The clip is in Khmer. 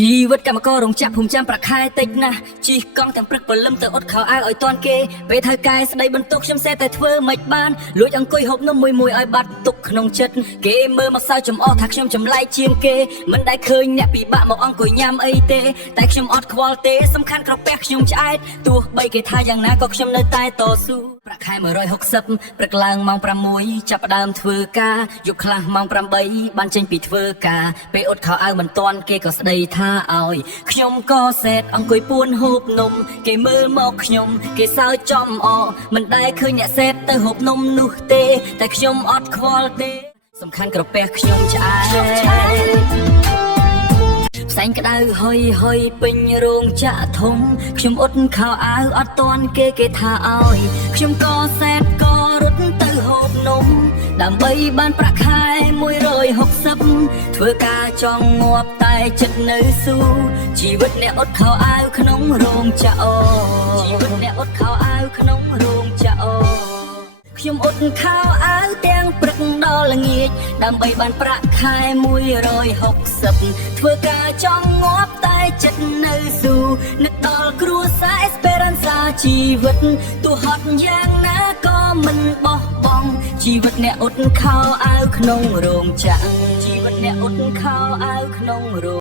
ชีวิตกรรมกรรองจับผมจำประคายติดนะจีกองทั้งปรึกปลมแต่อดเขาอ้างอ่อยตอนเกไปเธอกายสไลบนตุกชมเสแต่เธอไม่บ้านลุยอังกุยหบน้ำมวยอ่อยบัดตุกขนมจัดเกมือมาเศร้าจมออทักชมจำไล่เชียงเกมันได้เคยเนี่ยปีบะมาอังกุยยำไอเตแต่ชมอดควอลเตสำคัญกระแปกชมใจตัวใบเกทาอย่างนั้นก็ชมในใต้ต่อสู้ประคาย160ประกลางมองประมวยจับดามเธอกายุคลามองประใบบันเจงปีเธอกาไปอดเขาอ้างมันตอนเกก็สไลท่าเอาខ្ញុំក៏សេតអង្គុយពួនហូបនំគេមើលមកខ្ញុំគេសើចចំអមិនដែលឃើញអ្នកសេតទៅហូបនំនោះទេតែខ្ញុំអត់ខ្វល់ទេសំខាន់ក្រពះខ្ញុំឆ្អែតផ្សែងក្តៅហុយហុយពេញរោងចក្រធំខ្ញុំអត់ខោអាវអត់តន់គេថាឲ្យខ្ញុំក៏សេតក៏រត់ទៅហូបនំដើម្បីបានប្រាក់ខែ160ធ្វើការចង់ងាប់តែចិត្តនៅស៊ូជីវិតអ្នកអត់ខោអាវក្នុងរោងចក្រជីវិតអ្នកអត់ខោអាវក្នុងរោងចក្រខ្ញុំអត់ខោអាវទាំងព្រឹកដល់ល្ងាចដើម្បីបានប្រាក់ខែ160ធ្វើការចង់ងាប់តែចិត្តនៅស៊ូនឹកដល់គ្រួសារ Esperanza ជីវិតទោះហត់យ៉ាងណាក៏មិនបោះបង់ជីវិតអ្នកអត់ខោអាវក្នុងរោងចក្រជីវិតអ្នកអត់ខោអាវក្នុងរោង